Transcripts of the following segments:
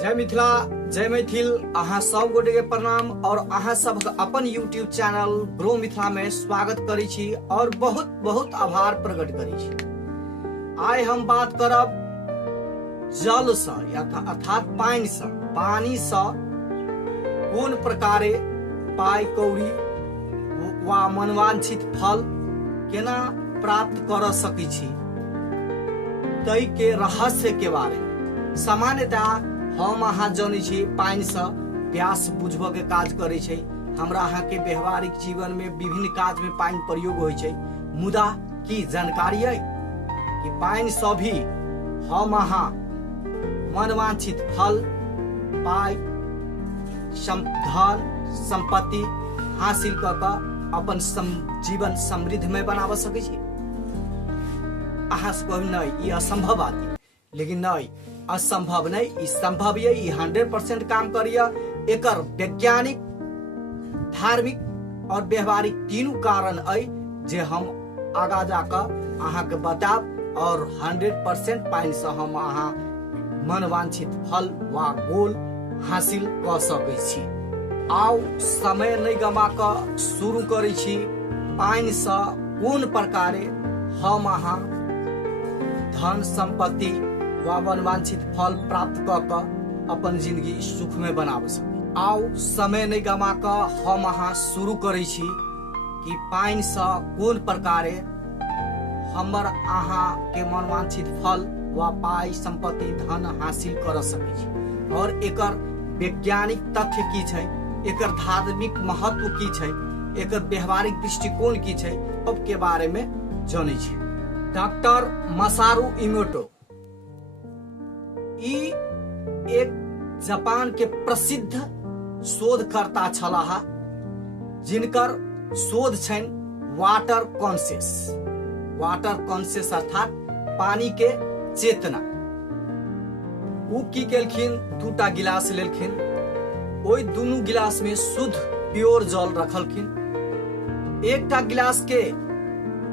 जय मिथिला जय मैथिल अहाँ सब गोटे के प्रणाम और अहाँ सब अपन यूट्यूब चैनल ग्रो मिथिला में स्वागत करी छी और बहुत बहुत आभार प्रकट करी छी। आइ हम बात करब जल से अर्थात पानी से कोन प्रकारे पाई कौड़ी वा मनवांछित फल केना प्राप्त कर सकै छी तै के रहस्य के बारे में। सामान्यतः हम अहाँ जानै छी पानी से प्यास बुझब के काज करे छै। हमरा अहाँ के व्यवहारिक जीवन में विभिन्न काज में पानी प्रयोग होय छै। मुदा की जानकारी है कि पानी से भी हम अहाँ मनवांछित फल पाई धन संपत्ति हासिल कर अपन जीवन समृद्धमय बनाब सकै छी। अहाँ से कहब नहीं ये असंभव बात है, लेकिन नहीं असंभव नहीं, संभव है। 100% काम करिए। एकर वैज्ञानिक धार्मिक और व्यवहारिक तीनों कारण है जे हम आगा जाकर अहाँ के बताब और 100% पानी से हम अहाँ मनवांछित फल वा गोल हासिल कर सकै छी। आओ समय नहीं गमा कर शुरू करै छी। पानी से कोन प्रकारे हम अहाँ धन संपत्ति वा मनवांछित फल प्राप्त कर अपन जिंदगी सुख में बनाब सके। आओ समय नहीं गमा कर हम अहाँ शुरू करै छी कि पानी से कोन प्रकारे हमर अहाँ के मनवांछित फल वा पाई संपत्ति धन हासिल कर सकै छी और एकर वैज्ञानिक तथ्य की छै, एकर धार्मिक महत्व की छै, एकर व्यवहारिक दृष्टिकोण की छै, सब के बारे में जानै छी। डॉक्टर मसारू इमोटो एक जापान के प्रसिद्ध शोधकर्ता छलाह जिनकर शोध छन वाटर कॉन्शियस अर्थात पानी के चेतना। उ की केलखिन दूटा गिलास लेलखिन, ओई दुनू गिलास में शुद्ध प्योर जल रखलखिन। एकटा गिलास के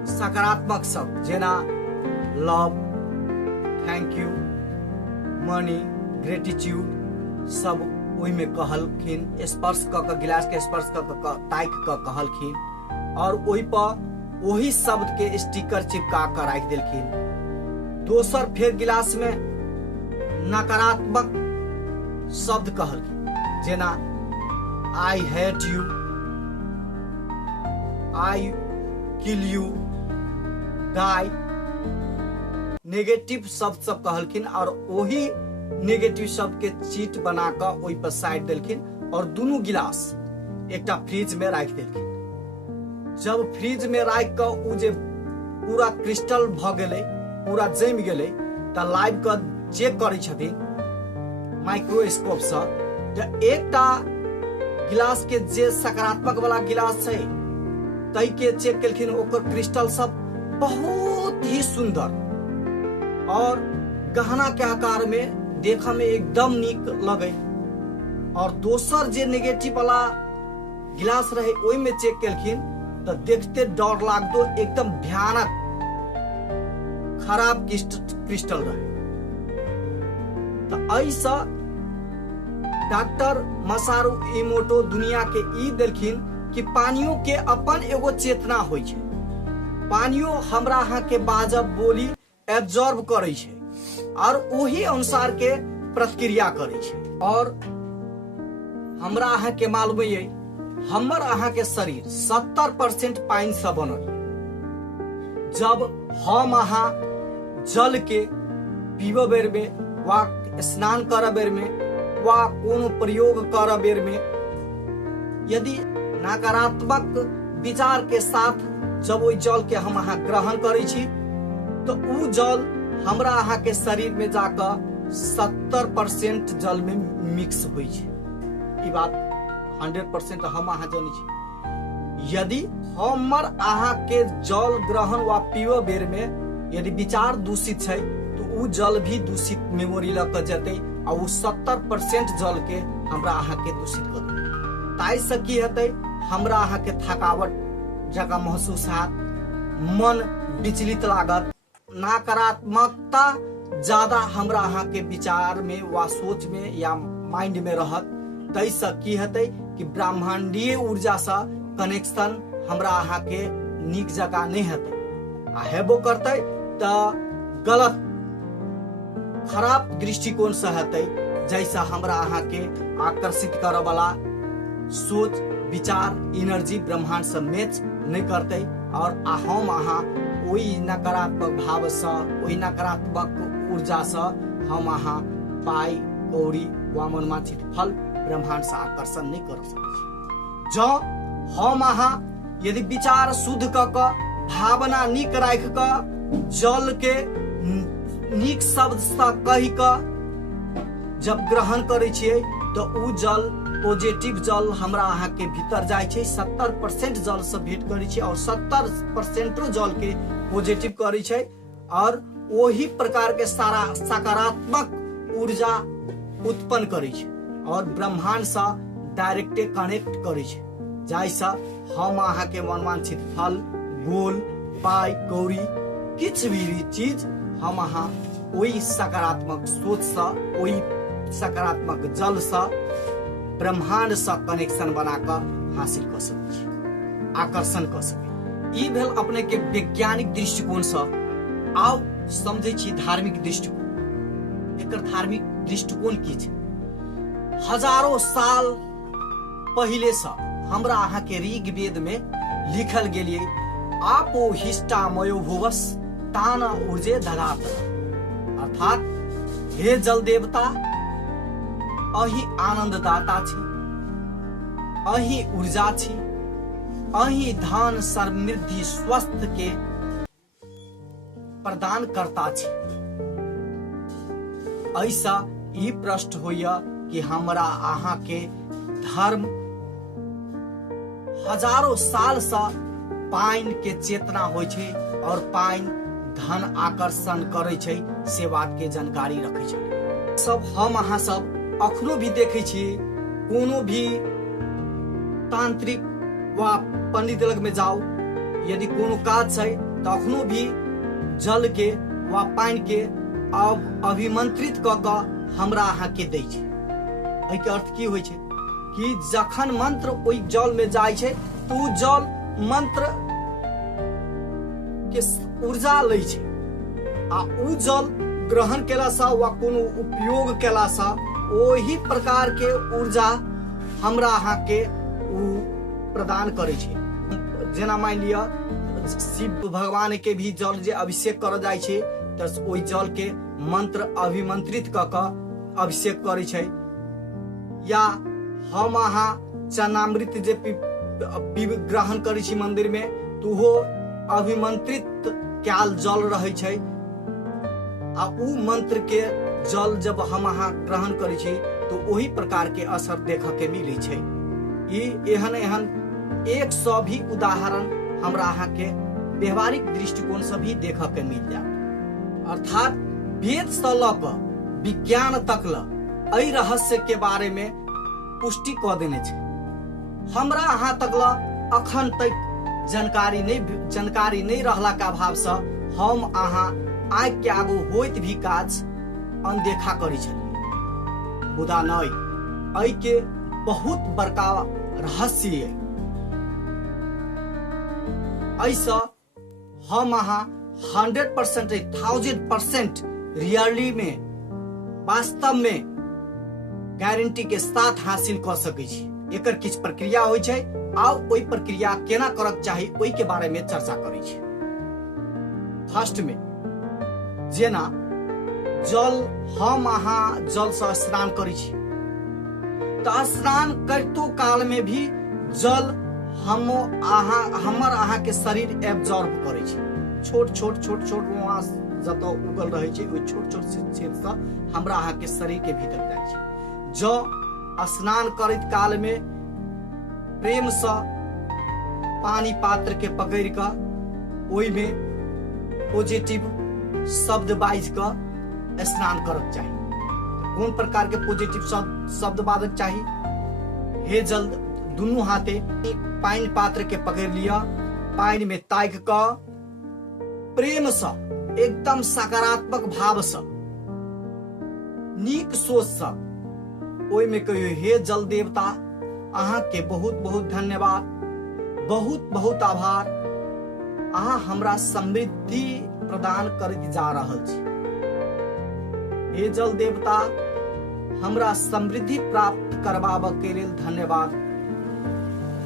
सकारात्मक शब्द जेना love, thank you, money, gratitude सब ओहि में कहलखिन। स्पर्श क गिलास के स्पर्श क ताक क कहलखिन और ओहि पर ओही शब्द के स्टिकर चिपका कर राख देलखिन। दोसर फिर गिलास में नकारात्मक शब्द कहलखिन जेना I hate you, I kill you, die, negative शब्द सब कहलखिन और वही नेगेटिव शब्द के चीट बनाकर ओहि पर साइड देलखिन और दोनों गिलास एकटा फ्रिज में राख देलखिन। जब फ्रिज में राख कर उ जे पूरा क्रिस्टल भ गेलै, पूरा जम गेलै त लाइव क चेक करै छथिन माइक्रोस्कोप से। त एकटा गिलास के जे सकारात्मक वाला गिलास छै तै के चेक केलखिन, ओकर क्रिस्टल सब बहुत ही सुंदर और गहना के आकार में देखा में एकदम नीक लगे। और दोसर जे नेगेटिव वाला गिलास रहे ओहि में चेक केलखिन तो देखते डर लागतो एकदम भयानक खराब क्रिस्टल रहे। तो ऐसा डॉक्टर मसारू इमोटो दुनिया के ई देलखिन कि पानियों के अपन एगो चेतना होय छै। पानियों हमरा अहाँ के बाजब बोली एब्जॉर्ब करे छै और वही अनुसार के प्रतिक्रिया करे छै। और हमरा अहाँ के मालूम है हमर अहाँ के शरीर 70% पानी से बनल। जब हम अहाँ जल के पीब बेर में वा स्नान कर बेर में वा कोनो प्रयोग कर बेर में यदि नकारात्मक विचार के साथ जब ओइ जल के हम अहाँ ग्रहण करै छी तो उ जल हमरा अहाँ के शरीर में जाकर 70% जल में मिक्स होई छै। ई बात 100% हम अहाँ जानै छी। यदि हमर अहाँ के जल ग्रहण वा पीबे बेर में यदि विचार दूषित छै तो उ जल भी दूषित मेमोरी ल के जेतै और उ 70% जल के हमरा अहाँ के दूषित कर देतै। ताइ से की हेतै, हमरा अहाँ के थकावट जका महसूस हैत, मन विचलित लागत, नकारात्मकता ज्यादा हमरा अहाँ के विचार में वा सोच में या माइंड में रहत, तैसे की हेतै कि ब्रह्मांडीय ऊर्जा से कनेक्शन हमरा अहाँ के नीक जगह नहीं हेतै, आ हेबो करतै तो गलत खराब दृष्टिकोण से हेतै, जैसा हमरा अहाँ के आकर्षित करे वाला सोच विचार एनर्जी ब्रह्मांड से मैच नहीं करते, और हम अहाँ वही नकारात्मक भाव से वही नकारात्मक ऊर्जा से हम अहाँ पाई कौड़ी वा मनोवांछित फल ब्रह्मांड से आकर्षण नहीं कर सकते। जो हम अहाँ यदि विचार शुद्ध क भावना नीक राख क जल के नीक शब्द से कही क जब ग्रहण करे छियै तो उ जल पॉजिटिव जल हमरा अहाँ के भीतर जाय छै। 70% जल से भेंट करे छै और 70% जल के पॉजिटिव करे छै, और वही प्रकार के सारा सकारात्मक ऊर्जा उत्पन्न करे छै और ब्रह्मांड से डायरेक्टे कनेक्ट करे छै, जैसे हम अहाँ के मनोवांछित फल गोल पाई कौड़ी किछ भी चीज हम अहाँ वही सकारात्मक सोच से वही सकारात्मक जल से ब्रह्मांड से कनेक्शन बनाकर हासिल कर सके, आकर्षण कर सके। ई भेल अपने के वैज्ञानिक दृष्टिकोण से। आउ समझे छी धार्मिक दृष्टिकोण। एकर धार्मिक दृष्टिकोण की छै? हजारों साल पहले से हमरा अहाँ के ऋग्वेद में लिखल गेलिए, आपो हिष्टा मयो भुवस तान ऊर्जे ददात, अर्थात हे जल देवता अही आनंद दाता छी, अही ऊर्जा छी, अही धन समृद्धि स्वस्थ के प्रदान करता छी। ऐसा ई प्रश्न होइया कि हमरा अहाँ के धर्म हजारों साल से पाइन के चेतना होय छै और पाइन धन आकर्षण करे छै, से बात के जानकारी रखे छै। सब हम अहाँ सब अखनो भी देखे छिए, कोनो भी तांत्रिक वा पंडित लग में जाओ, यदि कोनो काज छै तो अखनो भी जल के वा पानी के अभिमंत्रित क के हमरा अहाँ के दै छै। एहि के अर्थ की होय छै कि जखन मंत्र ओइ जल में जाय छै तो जल मंत्र के ऊर्जा लै छै, आ उ जल ग्रहण केला सा वा कोनो उपयोग केला सा वही प्रकार के ऊर्जा हमरा अहाँ के उ प्रदान करे छै। जेना मान लिया शिव भगवान के भी जल जे अभिषेक कर जाय छै तो ओइ जल के मंत्र अभिमंत्रित क के अभिषेक करे छै, या हम अहाँ चनामृत जे ग्रहण करे छी मंदिर में तो वो अभिमंत्रित काल जल रहे छै, आ उ मंत्र के जल जब हम अहाँ ग्रहण करे छी तो वही प्रकार के असर देखे के मिले छै। एहन एहन 100 भी उदाहरण हमरा अहाँ के व्यवहारिक दृष्टिकोण से भी देखे के मिल जाए। अर्थात वेद से ल क विज्ञान तक ल एहि रहस्य के बारे में पुष्टि क देने छै। हमरा अहाँ तक ल अखन तक जानकारी नहीं रहला का भाव से हम अहाँ आग के आगू होइत भी काज अनदेखा करी छलिए, मुदा नहीं, एहि के बहुत बड़का रहस्य है। ऐसा हम अहाँ 100% 1000% रियली में वास्तव में गारंटी के साथ हासिल कर सकै छी। एकर किछ प्रक्रिया होय छै, आउ ओई प्रक्रिया केना करक चाही ओई के बारे में चर्चा करै छी। फर्स्ट में जेना जल हम अहाँ जल से स्नान करै छी तो स्नान करतो काल में भी जल हमर अहाँ के शरीर एब्जॉर्ब करे छै। छोट छोट वहाँ जतऽ उगल रहे छै ओइ छोट छोट छेद से हमरा अहाँ के शरीर के भीतर जाय छै। जो स्नान करैत काल में प्रेम से पानी पात्र के पकड़ के ओइ में पॉजिटिव शब्द बाइज के स्नान करक चाही। कोन प्रकार के पॉजिटिव शब्द बाजक चाही? हे जल दुनू हाथे पानी पात्र के पकड़ लिया, पानी में ताक क प्रेम से एकदम सकारात्मक भाव से नीक सोच सँ ओहि में कहियो हे जल देवता अहाँ के बहुत बहुत धन्यवाद, बहुत बहुत आभार। अहाँ हमरा समृद्धि प्रदान करके जा रहल छी। हे जल देवता हमरा समृद्धि प्राप्त करबाबा के लेल धन्यवाद।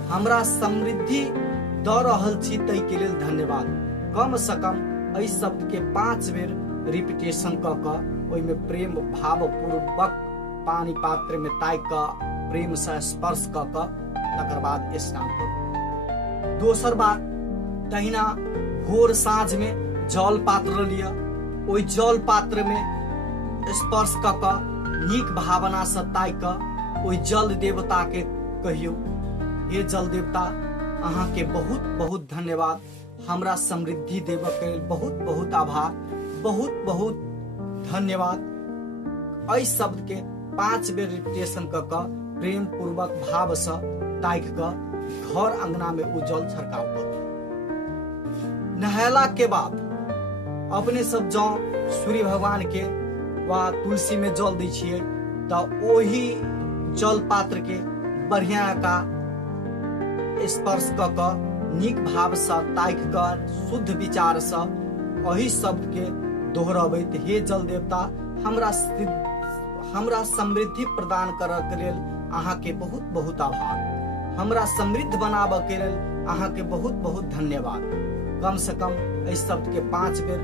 हमरा समृद्धि द रहल छी तै के लेल धन्यवाद। कम से कम एहि शब्द के 5 बेर रिपीटेशन क के ओहि में प्रेम भाव पूर्वक पानी पात्र में ताक के प्रेम से स्पर्श क के तकर बाद स्नान करू। दोसर बात, तहिना भोर साँझ में जल पात्र लिया, ओहि जल पात्र में स्पर्श क के नीक भावना से ताक के ओहि जल देवता के कहियो हे जल देवता अहाँ के बहुत बहुत धन्यवाद। हमरा समृद्धि देव के बहुत बहुत आभार, बहुत बहुत धन्यवाद। एहि शब्द के 5 बेर रिपीटेशन क के प्रेम पूर्वक भाव से ताक के घर अंगना में उजल छिड़काव करू। नहायला के बाद अपने सब जौ सूर्य भगवान के वा तुलसी में जल दै छियै त ओही जल पात्र के बढ़िया का स्पर्श क के नीक भाव से ताक के शुद्ध विचार से वही शब्द के दोहराबैत हे जल देवता हमरा समृद्धि प्रदान करऽ के लेल अहाँ के बहुत बहुत आभार। हमरा समृद्ध बनाबऽ के लेल अहाँ के बहुत बहुत धन्यवाद। कम से कम इस शब्द के 5 बेर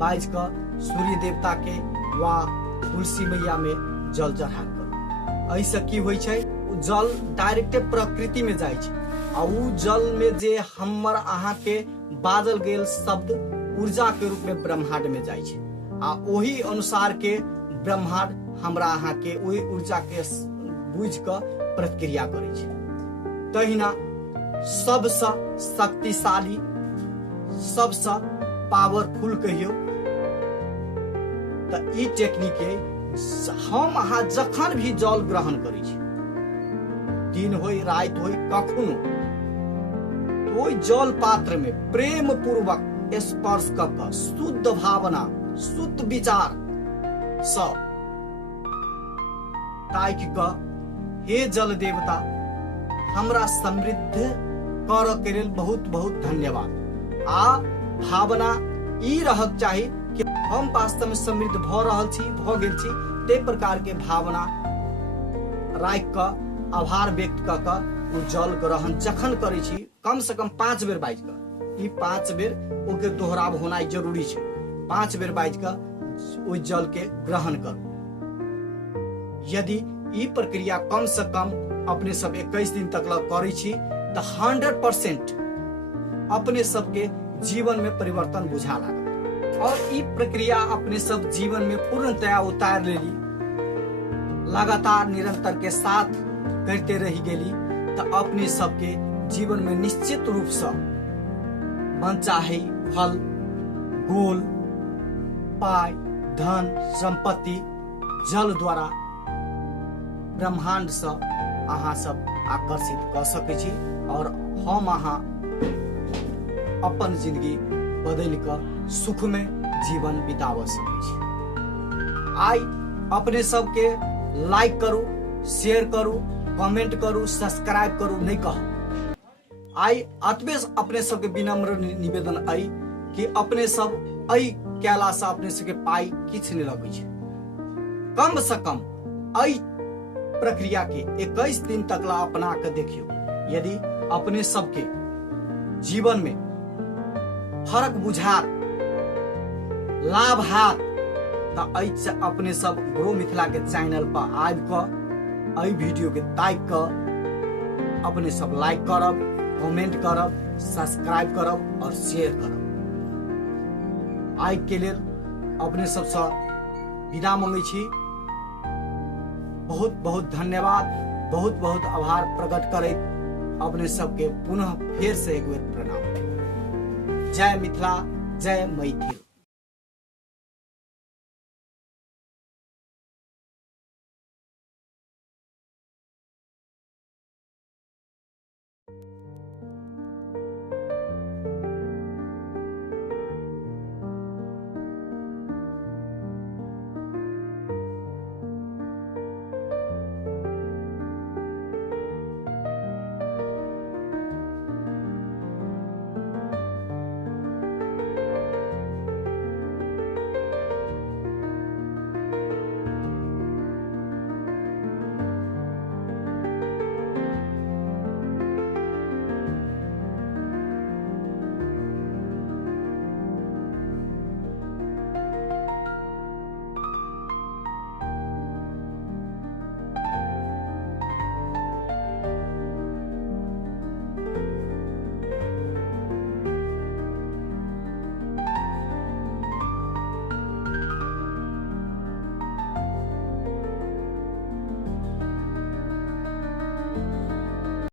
बाइज के सूर्य देवता के वा तुलसी मैया में जल चढ़ा करू। ऐसे की होइ छै, जल डायरेक्टे प्रकृति में जाय छै आ उ जल में जे हमर अहाँ के बादल गेल शब्द ऊर्जा के रूप में ब्रह्मांड में जाय छै आ ओही अनुसार के ब्रह्मांड हमरा अहाँ के ओही ऊर्जा के बुझ के प्रतिक्रिया करे छै। तहिना सबसे शक्तिशाली, सबसे पावरफुल कहियो त ई टेक्निक हम अहाँ जखन भी जल ग्रहण करै छी, दिन होय रात होय कखनो, ओहि जल पात्र में प्रेम पूर्वक स्पर्श क के शुद्ध भावना शुद्ध विचार स ताक के हे जल देवता हमरा समृद्ध कर के लेल बहुत बहुत धन्यवाद। आ भावना ई रहक चाही कि हम वास्तव में समृद्ध भ रहल छी, भ गेल छी, ते प्रकार के भावना राख के आभार व्यक्त क के उ जल ग्रहण जखन करै छी कम से कम 5 बेर बाइज के, ई 5 बेर ओके दोहराव होना जरूरी छै। 5 बेर बाइज के ओहि जल के ग्रहण करू। यदि ई प्रक्रिया कम से कम अपने सब 21 दिन तक करै छी त 100% अपने सबके जीवन में परिवर्तन बुझा लागत और ई प्रक्रिया अपने सब जीवन में पूर्णतया उतार लेली, लगातार निरंतर के साथ करते रही गेली त अपने सबके जीवन में निश्चित रूप से मनचाही फल, गोल, पाय, धन, संपत्ति जल द्वारा ब्रह्मांड से अहाँ सब आकर्षित कर सकै छी और हम अहाँ अपन जिंदगी बदल कर सुख में जीवन बिताव सकै छी। आई अपने सबके लाइक करू, शेयर करू, कमेंट करू, सब्सक्राइब करू नहीं कह। आई अतबे अपने सबके विनम्र निवेदन आई कि अपने सब आई कैला से अपने सबके पाई किछ नहीं लगे छै। कम से कम आई प्रक्रिया के 21 दिन तक ला अपना के देखियो। यदि अपने सबके जीवन में फर्क बुझात, लाभ हाथ त अपने सब ग्रो मिथिला के चैनल पर आबि क एहि वीडियो के ताक क अपने सब लाइक करब, कमेंट करब, सब्सक्राइब करब और शेयर करब। आई के लेल अपने सबसे विदा मांगै छी। बहुत बहुत धन्यवाद, बहुत बहुत आभार प्रकट करैत अपने सबके पुनः फेर से एक बेर प्रणाम। जय मिथिला, जय मैथिल।